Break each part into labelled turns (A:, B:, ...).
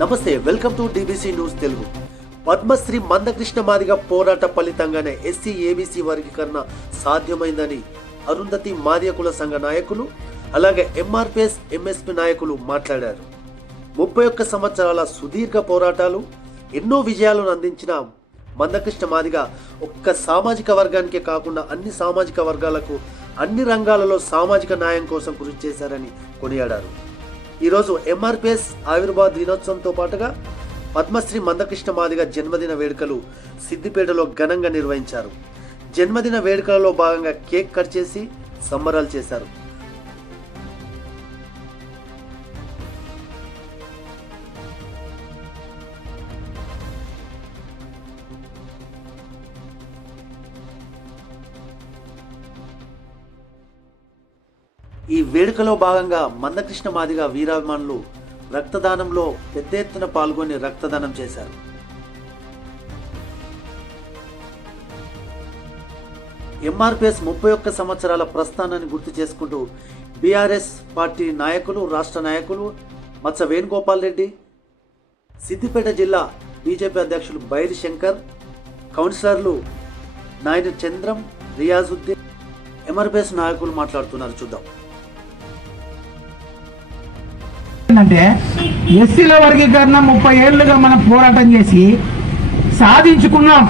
A: నమస్తే welcome to DBC news Telugu. Padmashri Mandakrishna Madiga పోరాట ఫలితంగానే ఎస్సీ ఏబీసీ వర్గీకరణ సాధ్యమైందని అరుంధతి మాదిగ కుల సంఘ నాయకులు అలాగే ఎంఆర్పిఎస్ ఎంఎస్పి నాయకులు మాట్లాడారు. ముప్పై ఒక్క సంవత్సరాల సుదీర్ఘ పోరాటాలు ఎన్నో విజయాలను అందించిన మందకృష్ణ మాదిగ ఒక్క సామాజిక వర్గానికే కాకుండా అన్ని సామాజిక వర్గాలకు అన్ని రంగాలలో సామాజిక న్యాయం కోసం కృషి చేశారని కొనియాడారు. ఈరోజు ఎంఆర్పిఎస్ ఆవిర్భావ దినోత్సవంతో పాటుగా పద్మశ్రీ మందకృష్ణ మాదిగ జన్మదిన వేడుకలు సిద్దిపేటలో ఘనంగా నిర్వహించారు. జన్మదిన వేడుకలలో భాగంగా కేక్ కట్ చేసి సంబరాలు చేశారు. ఈ వేడుకలో భాగంగా మందకృష్ణ మాదిగ వీరాభిమానులు రక్తదానంలో పెద్ద ఎత్తున పాల్గొని రక్తదానం చేశారు. ఎంఆర్పిఎస్ ముప్పై ఒక్క సంవత్సరాల ప్రస్థానాన్ని గుర్తు చేసుకుంటూ బీఆర్ఎస్ పార్టీ నాయకులు రాష్ట్ర నాయకులు మత్స వేణుగోపాల్ రెడ్డి సిద్దిపేట జిల్లా బీజేపీ అధ్యక్షులు బైరి శంకర్ కౌన్సిలర్లు నాయన చంద్రం రియాజుద్దీన్ ఎంఆర్పిఎస్ నాయకులు మాట్లాడుతున్నారు. చూద్దాం.
B: ఏంటంటే ఎస్సీల వర్గీకరణ ముప్పై ఏళ్ళుగా మనం పోరాటం చేసి సాధించుకున్నాం.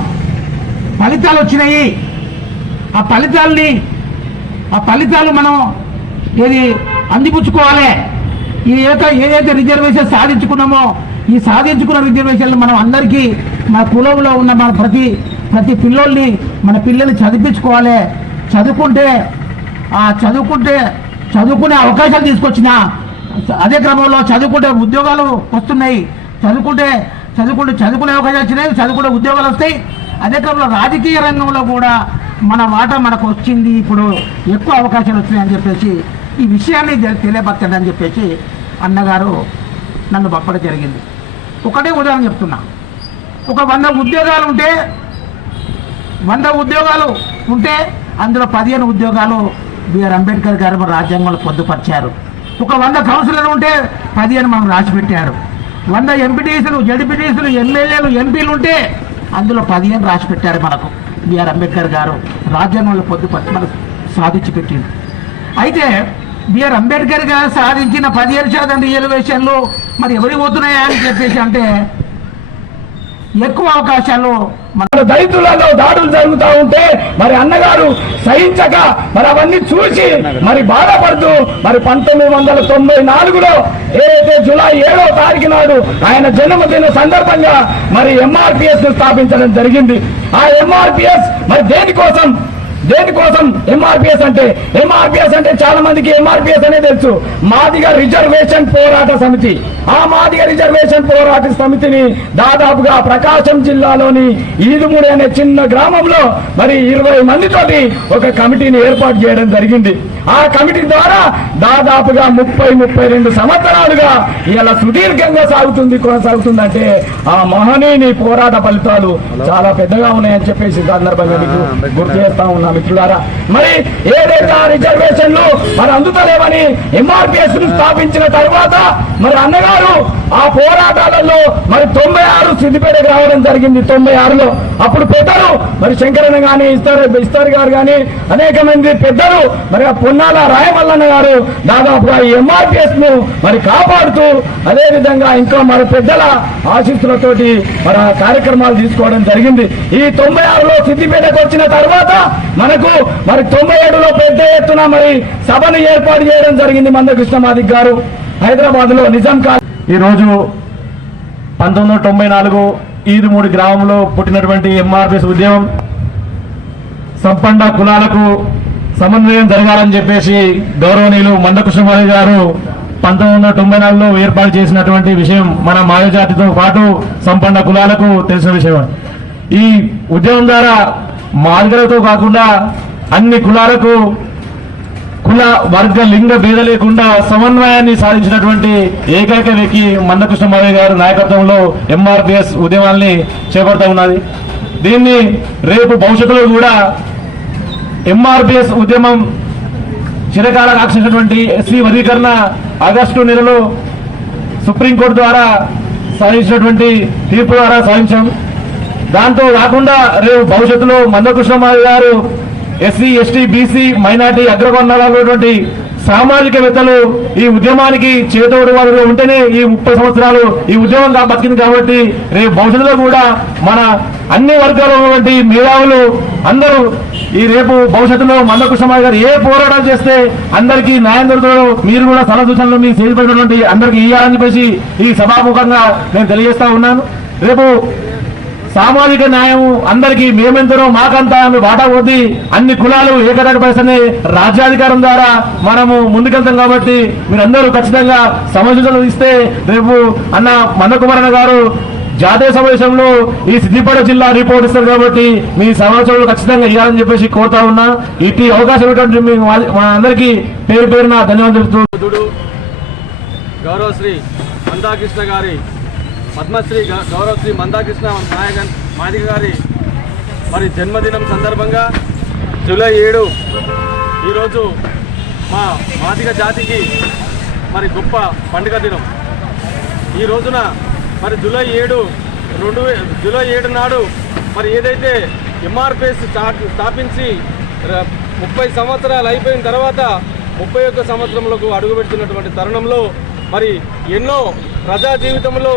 B: ఫలితాలు వచ్చినాయి. ఆ ఫలితాల్ని ఆ ఫలితాలు మనం ఏది అందిపుచ్చుకోవాలి. ఈ ఏదైతే ఏదైతే రిజర్వేషన్ సాధించుకున్నామో ఈ సాధించుకున్న రిజర్వేషన్లు మనం అందరికీ మన కులంలో ఉన్న మన ప్రతి ప్రతి పిల్లోల్ని మన పిల్లల్ని చదివించుకోవాలి. చదువుకుంటే ఆ చదువుకుంటే చదువుకునే అవకాశాలు తీసుకొచ్చిన అదే క్రమంలో చదువుకుంటే ఉద్యోగాలు వస్తున్నాయి. చదువుకుంటే చదువుకుంటే చదువుకునే అవకాశాలు వచ్చినాయి. చదువుకుంటే ఉద్యోగాలు వస్తాయి. అదే క్రమంలో రాజకీయ రంగంలో కూడా మన వాటా మనకు వచ్చింది. ఇప్పుడు ఎక్కువ అవకాశాలు వచ్చినాయి అని చెప్పేసి ఈ విషయాన్ని తె- తెలియపరచండి అని చెప్పేసి అన్నగారు నన్ను పంపడం జరిగింది. ఒకటే ఉదాహరణ చెప్తున్నా. ఒక వంద ఉద్యోగాలు ఉంటే వంద ఉద్యోగాలు ఉంటే అందులో పదిహేను ఉద్యోగాలు బిఆర్ అంబేద్కర్ గారు రాజ్యాంగంలో పొందుపరిచారు. ఒక వంద కౌన్సిలర్లు ఉంటే పదిహేను మనం రాసి పెట్టారు. వంద ఎంపీటీసీలు జడ్పీటీసీలు ఎమ్మెల్యేలు ఎంపీలు ఉంటే అందులో పదిహేను రాసి పెట్టారు మనకు. బిఆర్ అంబేద్కర్ గారు రాజ్యాంగంలో పొందుపరిచి మనకు సాధించి పెట్టింది అయితే బిఆర్ అంబేద్కర్ గారు సాధించిన పదిహేను శాతం రిజర్వేషన్లు మరి ఎవరికి పోతున్నాయా అని చెప్పేసి అంటే ఎక్కువ అవకాశాలు మన దళితులలో దాడులు జరుగుతూ ఉంటే మరి అన్నగారు సహించక మరి అవన్నీ చూసి మరి బాధపడుతూ మరి పంతొమ్మిది వందల తొంభై నాలుగులో ఏదైతే జూలై ఏడో తారీఖు నాడు ఆయన జన్మదిన సందర్భంగా మరి ఎంఆర్పిఎస్ను స్థాపించడం జరిగింది. ఆ ఎంఆర్పిఎస్ మరి దేనికోసం? దేనికోసం ఎంఆర్పిఎస్ అంటే? ఎంఆర్పిఎస్ అంటే చాలా మందికి ఎంఆర్పిఎస్ అనే తెలుసు. మాదిగా రిజర్వేషన్ పోరాట సమితి. ఆ మాదిగ రిజర్వేషన్ పోరాట సమితిని దాదాపుగా ప్రకాశం జిల్లాలోని ఈదుమూడి అనే చిన్న గ్రామంలో మరి ఇరవై మందితోటి ఒక కమిటీని ఏర్పాటు చేయడం జరిగింది. ఆ కమిటీ ద్వారా దాదాపుగా ముప్పై ముప్పై రెండు సంవత్సరాలుగా ఇలా సుదీర్ఘంగా సాగుతుంది కొనసాగుతుందంటే ఆ మహనీయుని పోరాట ఫలితాలు చాలా పెద్దగా ఉన్నాయని చెప్పేసి సందర్భంగా మీకు గుర్తు చేస్తా ఉన్నా మిత్రులారా. మరి ఏదైతే ఆ రిజర్వేషన్లు మరి అందుతలేవని ఎంఆర్పిఎస్ను స్థాపించిన తర్వాత మరి అన్నగారు ఆ పోరాటాలలో మరి తొంభై ఆరు సిద్దిపేటకు రావడం జరిగింది తొంభై ఆరులో. అప్పుడు పెద్దలు మరి శంకరన్న గాని ఇస్తారు ఇస్తారు గారు గాని అనేక మంది పెద్దలు మరి ఆ పొన్నాల రాయమల్లన్న గారు దాదాపుగా ఎంఆర్పిఎస్ను మరి కాపాడుతూ అదే విధంగా ఇంకా మరి పెద్దల ఆశీస్సులతోటి మరి ఆ కార్యక్రమాలు తీసుకోవడం జరిగింది. ఈ తొంభై ఆరులో సిద్దిపేటకు వచ్చిన తర్వాత మనకు మరి తొంభై ఏడులో పెద్ద ఎత్తున మరి సభను ఏర్పాటు చేయడం జరిగింది మందకృష్ణ మాదిక్ గారు. హైదరాబాద్లో నిజాం
C: కాలం ఈరోజు పంతొమ్మిది వందల తొంభై నాలుగు ఈదుమూడి గ్రామంలో పుట్టినటువంటి ఎంఆర్పిఎస్ ఉద్యమం సంపన్న కులాలకు సమన్వయం జరగాలని చెప్పేసి గౌరవనీయులు మందకృష్ణమారి గారు పంతొమ్మిది వందల తొంభై నాలుగులో ఏర్పాటు చేసినటువంటి విషయం మన మానవ జాతితో పాటు సంపన్న కులాలకు తెలిసిన విషయం ఈ ఉద్యమం ద్వారా మార్గలతో కాకుండా అన్ని కులాలకు కుల వర్గ లింగ భేద లేకుండా సమన్వయాన్ని సాధించినటువంటి ఏకైక వ్యక్తి మందకృష్ణమావయ్య గారి నాయకత్వంలో ఎంఆర్పిఎస్ ఉద్యమాల్ని చేపడుతూ ఉన్నది. దీన్ని రేపు భవిష్యత్తులో కూడా ఎంఆర్పిఎస్ ఉద్యమం చిరకాల కాక్షించినటువంటి ఎస్సీ వర్గీకరణ ఆగస్టు నెలలో సుప్రీంకోర్టు ద్వారా సాధించినటువంటి తీర్పు ద్వారా సాధించాం. దాంతో కాకుండా రేపు భవిష్యత్తులో మందకృష్ణమారి garu SC ST BC minority అగ్రవర్ణాలైనటువంటి సామాజికవేత్తలు ఈ ఉద్యమానికి చేతోడు వాళ్ళు ఉంటేనే ఈ ముప్పై సంవత్సరాలు ఈ ఉద్యమం బతికింది కాబట్టి రేపు భవిష్యత్తులో కూడా మన అన్ని వర్గాల ఉన్నటువంటి మేధావులు అందరూ ఈ రేపు భవిష్యత్తులో మందకృష్ణమాయ గారు ఏ పోరాటం చేస్తే అందరికీ న్యాయం దొరుకుతుందో మీరు కూడా సలహా సూచనలు మీ చేసినటువంటి అందరికీ ఇవ్వాలని చెప్పేసి ఈ సభాముఖంగా నేను తెలియజేస్తా ఉన్నాను. రేపు సామాజిక న్యాయం అందరికీ మేమెంతనో మాకంతా అని బాట అన్ని కులాలు ఏకదాటి రాజ్యాధికారం ద్వారా మనము ముందుకెళ్తాం కాబట్టి మీరందరూ ఖచ్చితంగా సమస్యలు ఇస్తే రేపు అన్న మందకుమారన్న గారు జాతీయ సమావేశంలో ఈ సిద్దిపేట జిల్లా రిపోర్ట్ ఇస్తారు కాబట్టి మీ సమావేశంలో ఖచ్చితంగా ఇవ్వాలని చెప్పేసి కోరుతా ఉన్నా. ఇటు అవకాశం ఇటువంటి మీ మా అందరికీ పేరు పేరున ధన్యవాదాలు
D: గౌరవశ్రీ మందాకృష్ణ గారి పద్మశ్రీ గౌరవశ్రీ మందాకృష్ణ నాయకన్ మాదిక గారి మరి జన్మదినం సందర్భంగా జూలై ఏడు ఈరోజు మా మాదిగ జాతికి మరి గొప్ప పండుగ దినం. ఈ రోజున మరి జూలై ఏడు రెండు జూలై ఏడు నాడు మరి ఏదైతే ఎంఆర్పిఎస్ స్థాపించి ముప్పై సంవత్సరాలు అయిపోయిన తర్వాత ముప్పై ఒక్క సంవత్సరంలోకి అడుగుపెడుతున్నటువంటి తరుణంలో మరి ఎన్నో ప్రజా జీవితంలో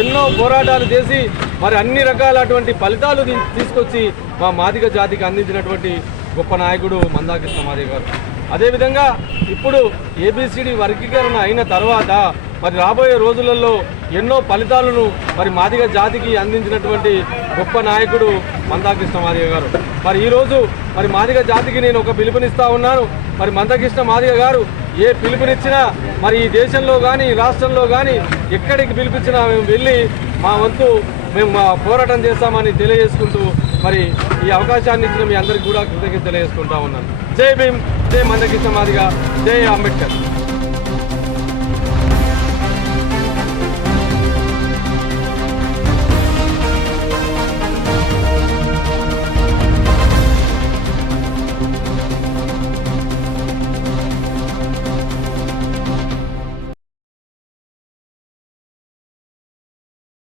D: ఎన్నో పోరాటాలు చేసి మరి అన్ని రకాలటువంటి ఫలితాలు తీసుకొచ్చి మా మాదిగ జాతికి అందించినటువంటి గొప్ప నాయకుడు మందాకృష్ణ మాదిగ గారు. అదేవిధంగా ఇప్పుడు ఏబిసిడి వర్గీకరణ అయిన తర్వాత మరి రాబోయే రోజులలో ఎన్నో ఫలితాలను మరి మాదిగ జాతికి అందించినటువంటి గొప్ప నాయకుడు మందాకృష్ణ మాదిగ గారు. మరి ఈరోజు మరి మాదిగ జాతికి నేను ఒక పిలుపునిస్తా ఉన్నాను. మరి మందకృష్ణ మాదిగ గారు ఏ పిలుపునిచ్చినా మరి ఈ దేశంలో కానీ రాష్ట్రంలో కానీ ఎక్కడికి పిలిపించినా మేము వెళ్ళి మా వంతు మేము మా పోరాటం చేస్తామని తెలియజేసుకుంటూ మరి ఈ అవకాశాన్ని ఇచ్చిన మీ అందరికీ కూడా కృతజ్ఞత తెలియజేసుకుంటా ఉన్నాను. జై భీమ్ జై మందకి సమాధిగా జై అంబేద్కర్.